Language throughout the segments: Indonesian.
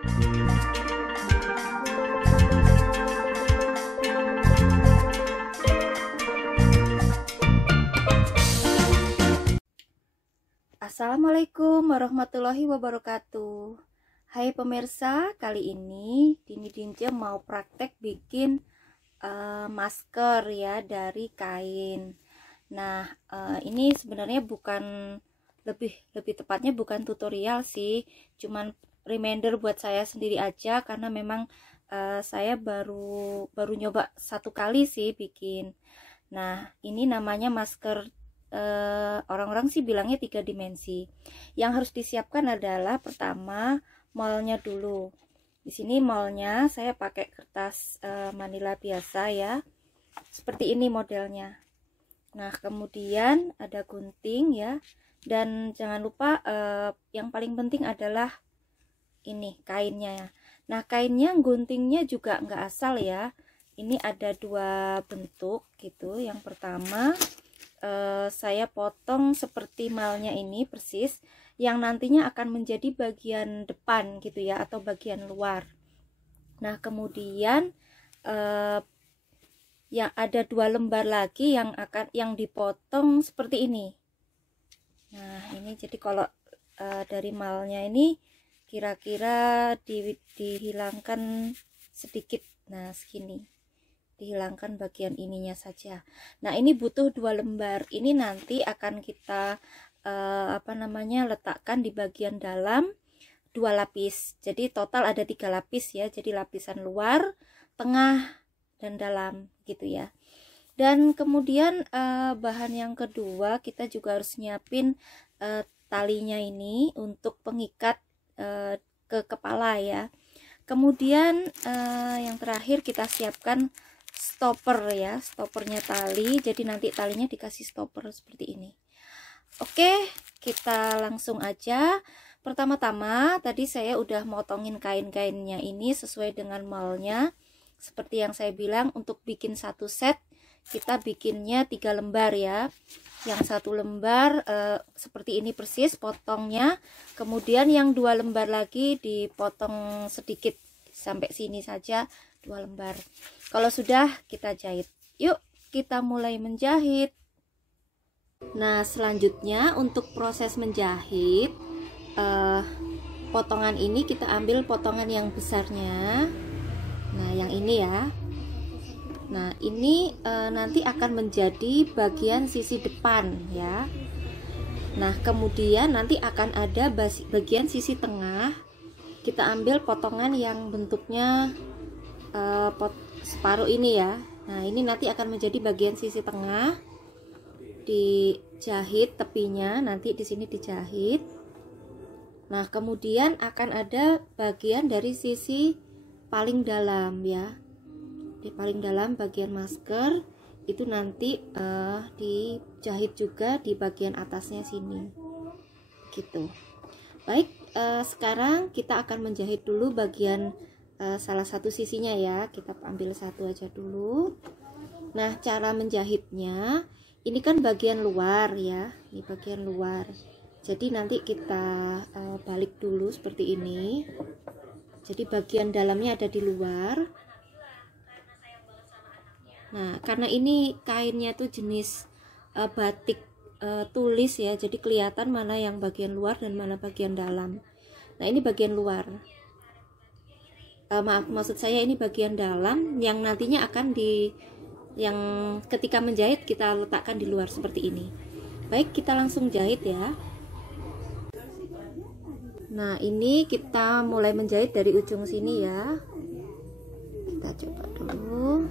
Assalamualaikum warahmatullahi wabarakatuh. Hai pemirsa, kali ini Dini Dinja mau praktek bikin masker ya dari kain. Nah, ini sebenarnya bukan lebih tepatnya bukan tutorial sih, cuman reminder buat saya sendiri aja karena memang saya baru nyoba satu kali sih bikin. Nah, ini namanya masker, orang-orang sih bilangnya 3 dimensi. Yang harus disiapkan adalah pertama moldnya dulu. Di sini moldnya saya pakai kertas manila biasa ya, seperti ini modelnya. Nah, kemudian ada gunting ya, dan jangan lupa yang paling penting adalah ini kainnya ya. Nah, kainnya guntingnya juga nggak asal ya. Ini ada 2 bentuk gitu. Yang pertama saya potong seperti malnya ini persis, yang nantinya akan menjadi bagian depan gitu ya, atau bagian luar. Nah, kemudian yang ada 2 lembar lagi yang dipotong seperti ini. Nah, ini jadi kalau dari malnya ini kira-kira dihilangkan sedikit. Nah, segini. Dihilangkan bagian ininya saja. Nah, ini butuh 2 lembar. Ini nanti akan kita letakkan di bagian dalam 2 lapis. Jadi total ada 3 lapis ya. Jadi lapisan luar, tengah, dan dalam gitu ya. Dan kemudian bahan yang kedua, kita juga harus nyiapin talinya ini untuk pengikat ke kepala ya. Kemudian yang terakhir kita siapkan stopper ya, stoppernya tali, jadi nanti talinya dikasih stopper seperti ini. Oke, kita langsung aja. Pertama-tama tadi saya udah motongin kain-kainnya ini sesuai dengan malnya. Seperti yang saya bilang, untuk bikin satu set kita bikinnya 3 lembar ya. Yang 1 lembar seperti ini persis potongnya, kemudian yang 2 lembar lagi dipotong sedikit sampai sini saja, 2 lembar. Kalau sudah, kita jahit. Yuk kita mulai menjahit. Nah, selanjutnya untuk proses menjahit, potongan ini kita ambil potongan yang besarnya. Nah, yang ini ya. Nah, ini nanti akan menjadi bagian sisi depan ya. Nah, kemudian nanti akan ada bagian sisi tengah. Kita ambil potongan yang bentuknya separuh ini ya. Nah, ini nanti akan menjadi bagian sisi tengah. Dijahit tepinya, nanti di sini dijahit. Nah, kemudian akan ada bagian dari sisi paling dalam ya. Di paling dalam bagian masker itu nanti dijahit juga di bagian atasnya sini. Gitu. Baik, sekarang kita akan menjahit dulu bagian salah satu sisinya ya. Kita ambil satu aja dulu. Nah, cara menjahitnya ini kan bagian luar ya, ini bagian luar. Jadi nanti kita balik dulu seperti ini. Jadi bagian dalamnya ada di luar. Nah, karena ini kainnya tuh jenis batik tulis ya, jadi kelihatan mana yang bagian luar dan mana bagian dalam. Nah, ini bagian luar. Maksud saya ini bagian dalam yang nantinya akan yang ketika menjahit kita letakkan di luar seperti ini. Baik, kita langsung jahit ya. Nah, ini kita mulai menjahit dari ujung sini ya. Kita coba dulu.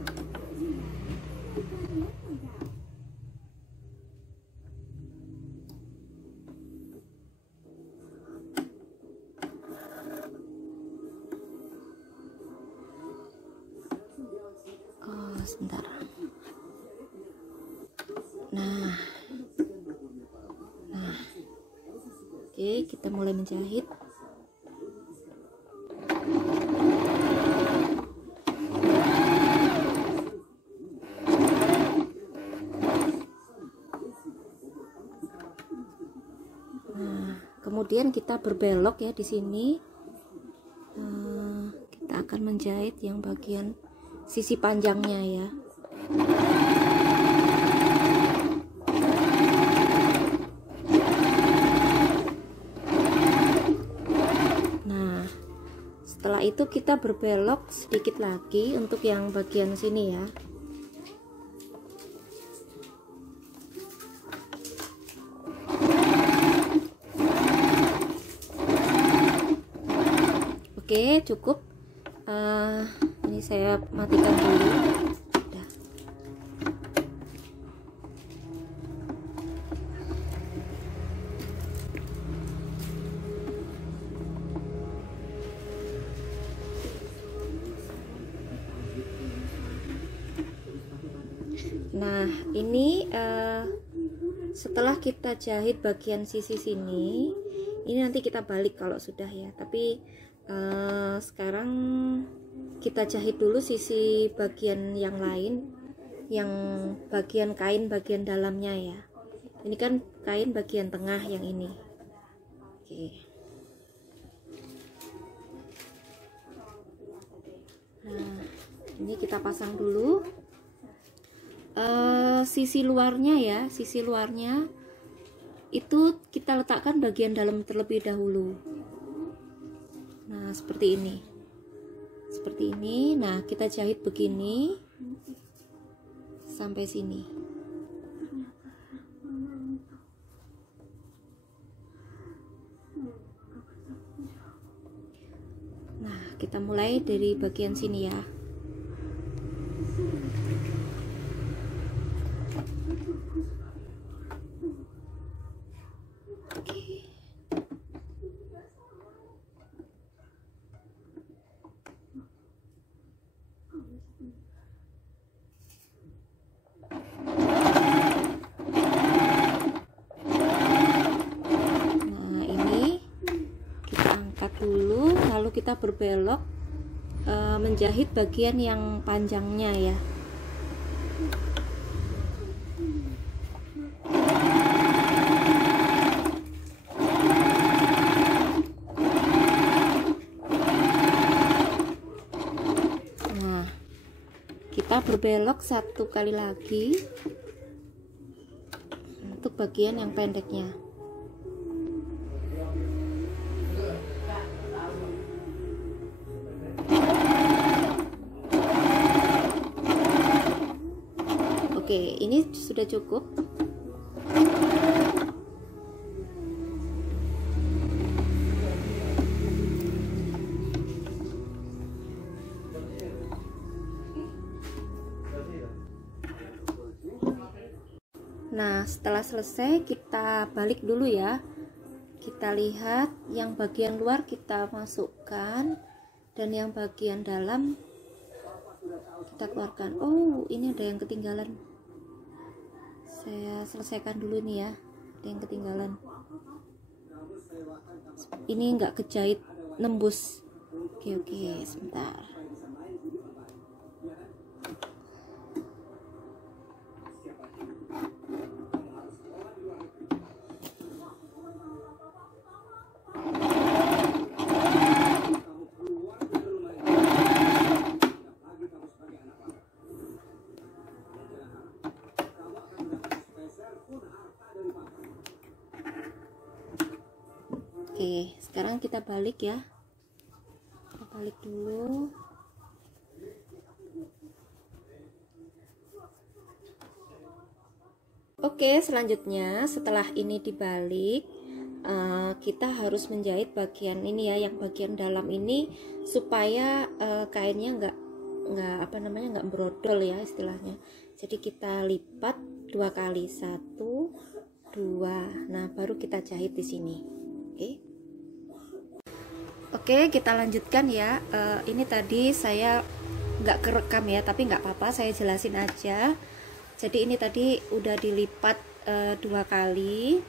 Sebentar. Nah, oke, kita mulai menjahit. Nah, kemudian kita berbelok ya di sini. akan menjahit yang bagian sisi panjangnya ya. Nah, setelah itu kita berbelok sedikit lagi untuk yang bagian sini ya. Oke, cukup. Ini saya matikan dulu. Udah. Nah, ini setelah kita jahit bagian sisi sini, ini nanti kita balik kalau sudah ya. Tapi sekarang kita jahit dulu sisi bagian yang lain, yang bagian kain bagian dalamnya ya. Ini kan kain bagian tengah yang ini. Oke. Nah, ini kita pasang dulu sisi luarnya ya. Sisi luarnya itu kita letakkan bagian dalam terlebih dahulu. Nah, seperti ini. Seperti ini. Nah, kita jahit begini sampai sini. Nah, kita mulai dari bagian sini ya. Dulu, lalu kita berbelok menjahit bagian yang panjangnya ya. Nah, kita berbelok satu kali lagi untuk bagian yang pendeknya. Oke, ini sudah cukup. Nah, setelah selesai kita balik dulu ya. Kita lihat yang bagian luar kita masukkan dan yang bagian dalam kita keluarkan. Oh, ini ada yang ketinggalan. Saya selesaikan dulu nih ya, ada yang ketinggalan. Ini nggak kejahit, nembus. Oke, sebentar. Oke, sekarang kita balik ya. Kita balik dulu. Oke, selanjutnya setelah ini dibalik, kita harus menjahit bagian ini ya, yang bagian dalam ini supaya kainnya nggak brodol ya istilahnya. Jadi kita lipat 2 kali, 1, 2. Nah, baru kita jahit di sini. Oke, kita lanjutkan ya. Ini tadi saya nggak kerekam ya, tapi nggak apa-apa, saya jelasin aja. Jadi ini tadi udah dilipat 2 kali,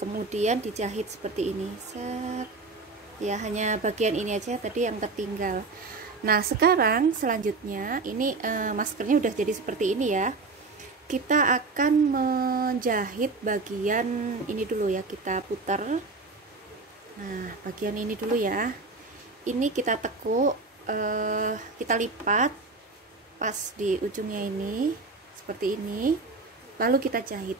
kemudian dijahit seperti ini. Set. Ya, hanya bagian ini aja tadi yang tertinggal. Nah, sekarang selanjutnya ini maskernya udah jadi seperti ini ya. Kita akan menjahit bagian ini dulu ya, kita putar. Nah, bagian ini dulu ya. Ini kita tekuk kita lipat pas di ujungnya ini seperti ini, lalu kita jahit.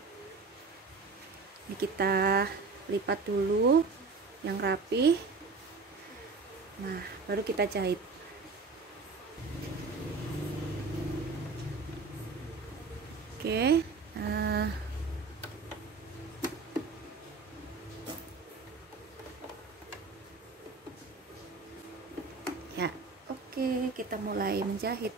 Ini kita lipat dulu yang rapi, nah baru kita jahit. Oke, ya, oke, kita mulai menjahit.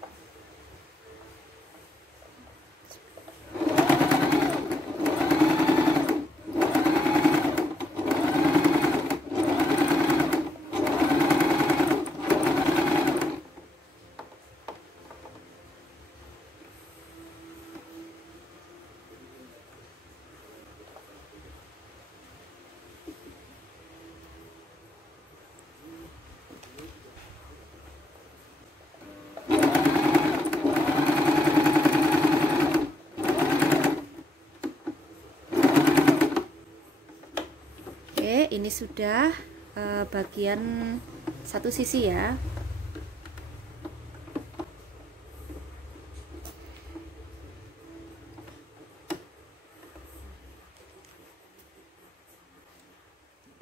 Oke, ini sudah bagian satu sisi ya.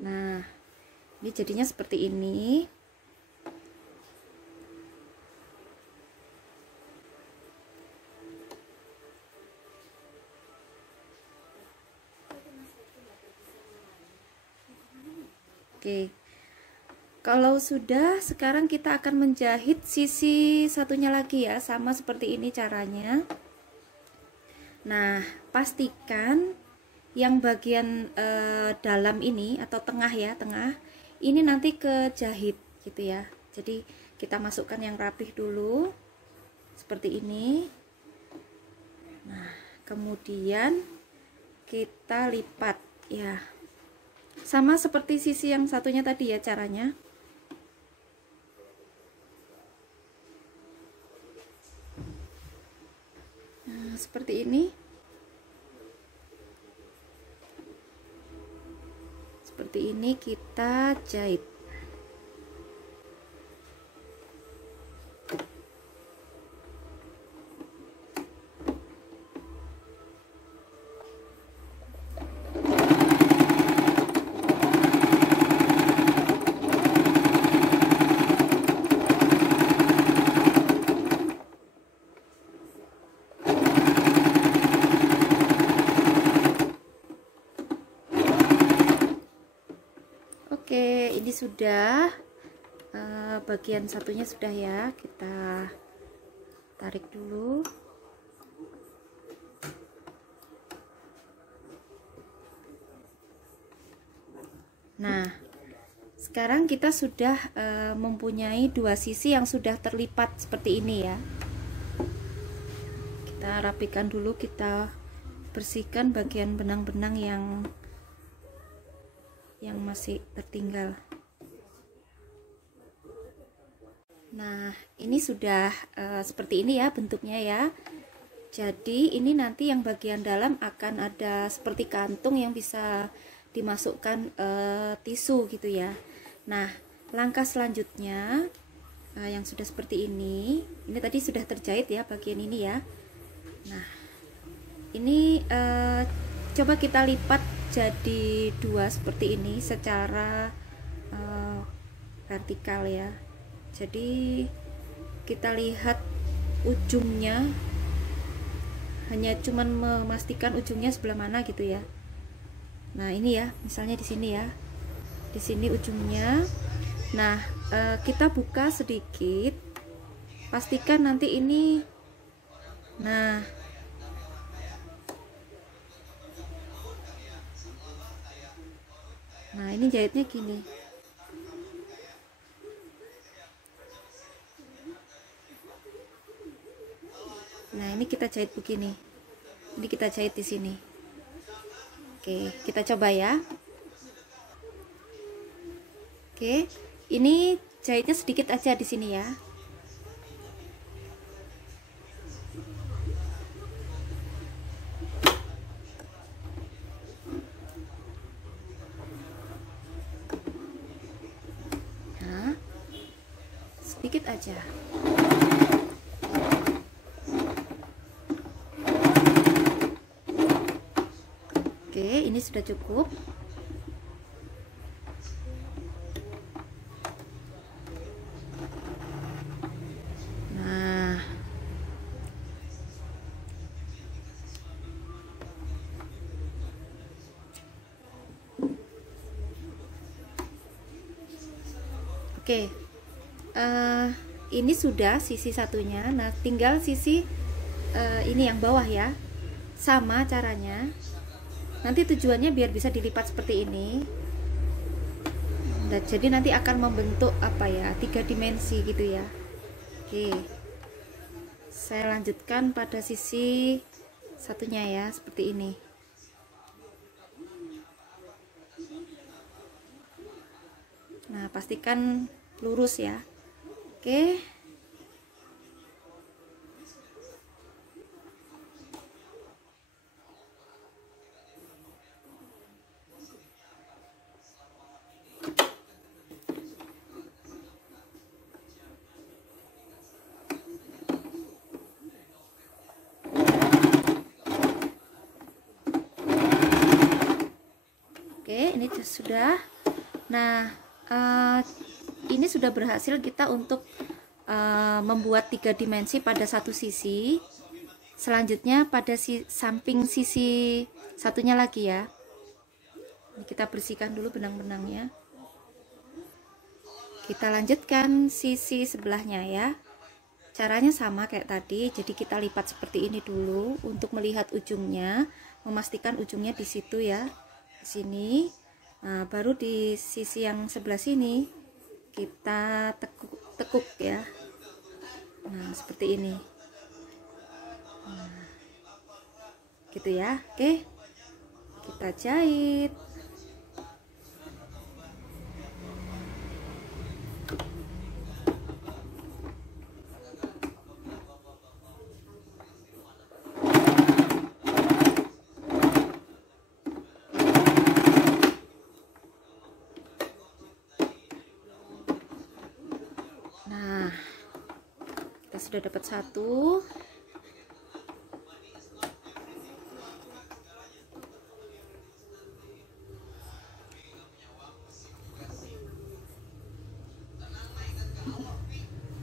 Nah, ini jadinya seperti ini. Oke, kalau sudah, sekarang kita akan menjahit sisi satunya lagi ya, sama seperti ini caranya. Nah, pastikan yang bagian dalam ini atau tengah ya, tengah ini nanti ke jahit gitu ya. Jadi kita masukkan yang rapih dulu seperti ini. Nah, kemudian kita lipat ya, sama seperti sisi yang satunya tadi ya caranya. Nah, seperti ini. Seperti ini kita jahit. Oke, ini sudah bagian satunya sudah ya, kita tarik dulu. Nah, sekarang kita sudah mempunyai dua sisi yang sudah terlipat seperti ini ya. Kita rapikan dulu, kita bersihkan bagian benang-benang yang masih tertinggal. Nah, ini sudah seperti ini ya bentuknya ya. Jadi ini nanti yang bagian dalam akan ada seperti kantung yang bisa dimasukkan tisu gitu ya. Nah, langkah selanjutnya yang sudah seperti ini tadi sudah terjahit ya bagian ini ya. Nah, ini coba kita lipat jadi dua seperti ini secara vertikal ya. Jadi kita lihat ujungnya, hanya cuman memastikan ujungnya sebelah mana gitu ya. Nah, ini ya, misalnya di sini ya, di sini ujungnya. Nah, kita buka sedikit, pastikan nanti ini. Nah, ini jahitnya gini. Nah, ini kita jahit begini. Ini kita jahit di sini. Oke, kita coba ya. Oke, ini jahitnya sedikit aja di sini ya. dikit aja. Oke, ini sudah cukup. Nah, oke, ini sudah sisi satunya. Nah, tinggal sisi ini yang bawah ya. Sama caranya. Nanti tujuannya biar bisa dilipat seperti ini. Nah, jadi nanti akan membentuk apa ya, 3 dimensi gitu ya. Oke, saya lanjutkan pada sisi satunya ya, seperti ini. Nah, pastikan lurus ya. Oke. Oke, ini sudah. Nah, ini sudah berhasil kita untuk membuat 3 dimensi pada satu sisi. Selanjutnya pada samping sisi satunya lagi ya. Ini kita bersihkan dulu benang-benangnya. Kita lanjutkan sisi sebelahnya ya. Caranya sama kayak tadi. Jadi kita lipat seperti ini dulu untuk melihat ujungnya, memastikan ujungnya di situ ya. Di sini. Nah, baru di sisi yang sebelah sini kita tekuk ya. Nah, seperti ini. Nah, gitu ya. Oke, kita jahit. Nah, kita sudah dapat satu.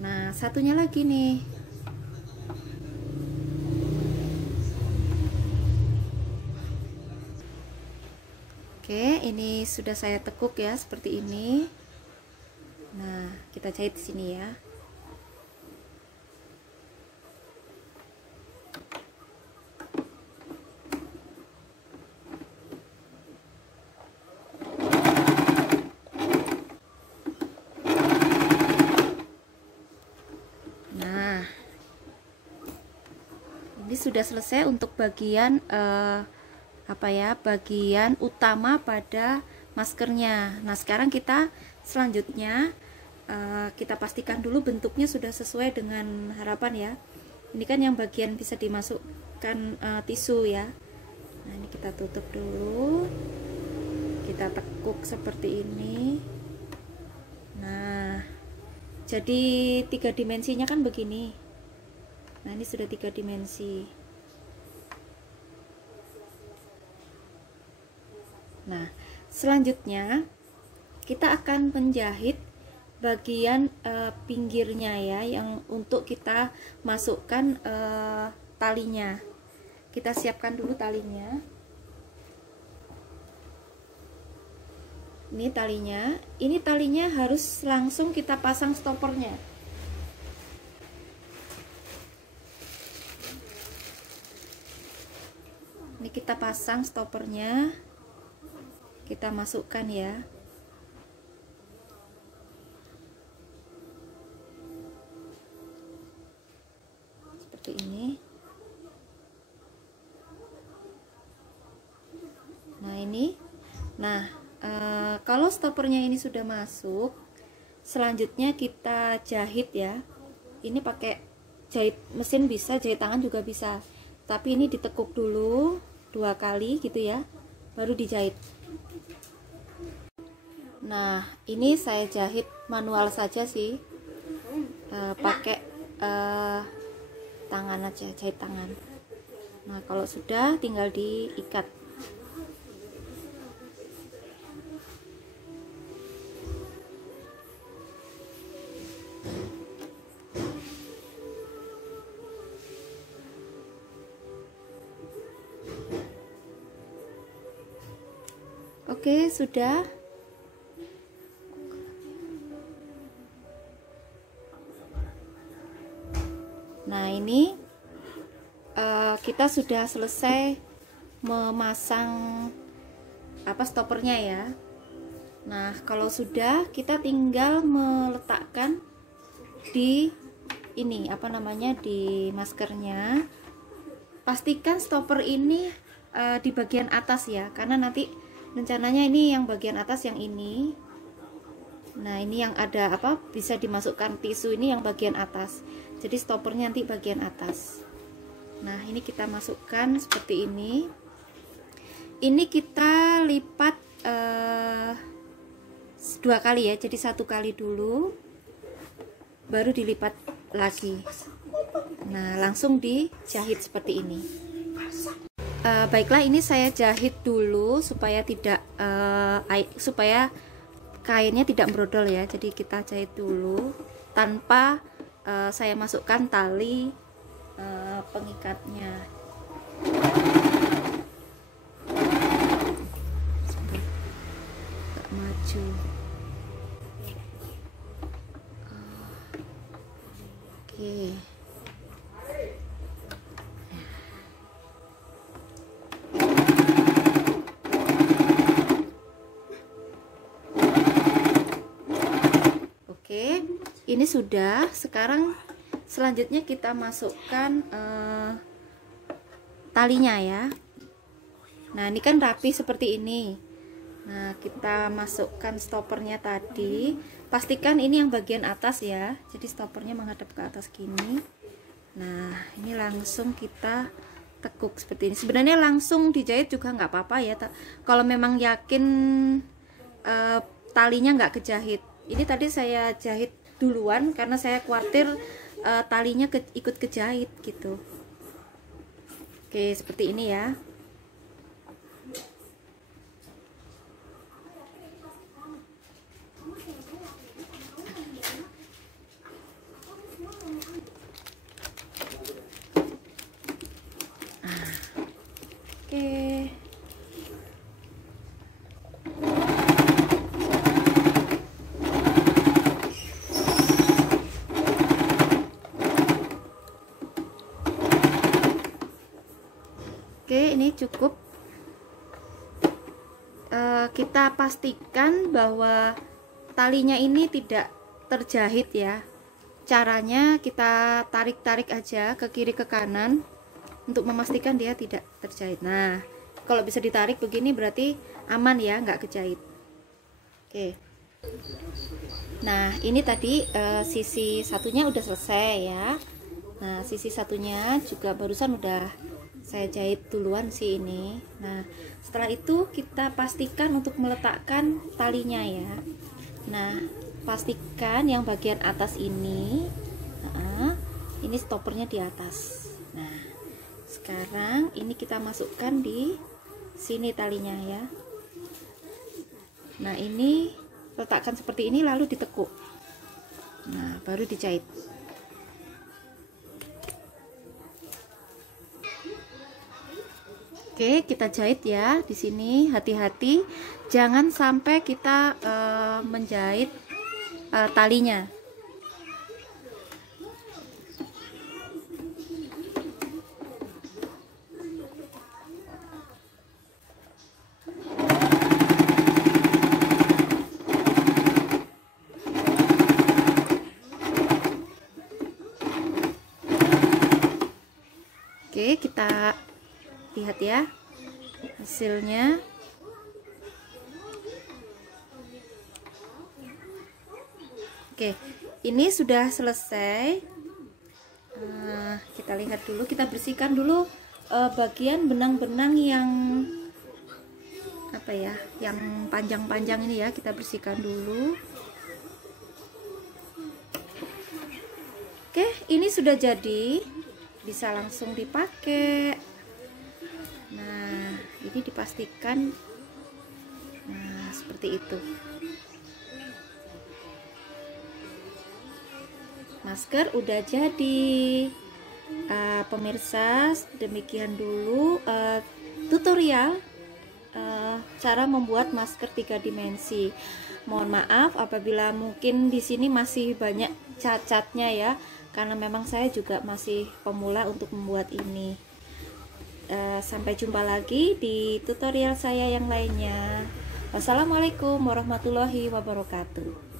Nah, satunya lagi nih. Oke, ini sudah saya tekuk ya, seperti ini. Nah, kita jahit di sini ya. Nah, ini sudah selesai untuk bagian apa ya, bagian utama pada maskernya. Nah, sekarang kita selanjutnya kita pastikan dulu bentuknya sudah sesuai dengan harapan ya. Ini kan yang bagian bisa dimasukkan tisu ya. Nah, ini kita tutup dulu, kita tekuk seperti ini. Nah, jadi 3 dimensinya kan begini. Nah, ini sudah 3 dimensi. Nah, selanjutnya kita akan menjahit bagian pinggirnya ya, yang untuk kita masukkan talinya. Kita siapkan dulu talinya. Ini talinya. Ini talinya harus langsung kita pasang stoppernya. Ini kita pasang stoppernya. Kita masukkan ya. Seperti ini. Nah, ini. Nah, kalau stoppernya ini sudah masuk, selanjutnya kita jahit ya. Ini pakai jahit mesin bisa, jahit tangan juga bisa. Tapi ini ditekuk dulu 2 kali gitu ya, baru dijahit. Nah, ini saya jahit manual saja sih. pakai tangan aja, jahit tangan. Nah kalau sudah tinggal diikat. Oke, sudah. Nah, ini kita sudah selesai memasang stoppernya ya. Nah, kalau sudah, kita tinggal meletakkan di ini di maskernya. Pastikan stopper ini di bagian atas ya, karena nanti rencananya ini yang bagian atas yang ini. Nah ini yang ada bisa dimasukkan tisu ini yang bagian atas, jadi stoppernya nanti bagian atas. Nah ini kita masukkan seperti ini. Ini kita lipat 2 kali ya, jadi 1 kali dulu baru dilipat lagi. Nah langsung dijahit seperti ini. Baiklah, ini saya jahit dulu supaya supaya kainnya tidak brodol ya. Jadi kita jahit dulu tanpa saya masukkan tali pengikatnya. Agak maju. Oke. Ini sudah. Sekarang selanjutnya kita masukkan talinya ya. Nah ini kan rapi seperti ini. Nah kita masukkan stoppernya tadi. Pastikan ini yang bagian atas ya, jadi stoppernya menghadap ke atas gini. Nah ini langsung kita tekuk seperti ini. Sebenarnya langsung dijahit juga nggak apa-apa ya, kalau memang yakin talinya nggak kejahit. Ini tadi saya jahit duluan karena saya khawatir talinya ikut kejahit gitu. Oke, seperti ini ya. Oke. Oke, ini cukup. Kita pastikan bahwa talinya ini tidak terjahit ya. Caranya kita tarik-tarik aja ke kiri ke kanan untuk memastikan dia tidak terjahit. Nah, kalau bisa ditarik begini berarti aman ya, nggak kejahit. Oke. Nah, ini tadi sisi satunya udah selesai ya. Nah, sisi satunya juga barusan udah saya jahit duluan sih ini. Nah setelah itu kita pastikan untuk meletakkan talinya ya. Nah pastikan yang bagian atas ini stoppernya di atas. Nah sekarang ini kita masukkan di sini talinya ya. Nah ini letakkan seperti ini lalu ditekuk. Nah baru dijahit. Oke, kita jahit ya di sini. Hati-hati, jangan sampai kita menjahit talinya. Oke, kita lihat ya hasilnya. Oke, ini sudah selesai. Kita lihat dulu, kita bersihkan dulu bagian benang-benang yang yang panjang-panjang ini ya, kita bersihkan dulu. Oke, ini sudah jadi, bisa langsung dipakai. Nah, ini dipastikan, nah seperti itu. Masker udah jadi. Pemirsa, demikian dulu tutorial cara membuat masker 3 dimensi. Mohon maaf apabila mungkin di sini masih banyak cacatnya ya, karena memang saya juga masih pemula untuk membuat ini. Sampai jumpa lagi di tutorial saya yang lainnya. Wassalamualaikum warahmatullahi wabarakatuh.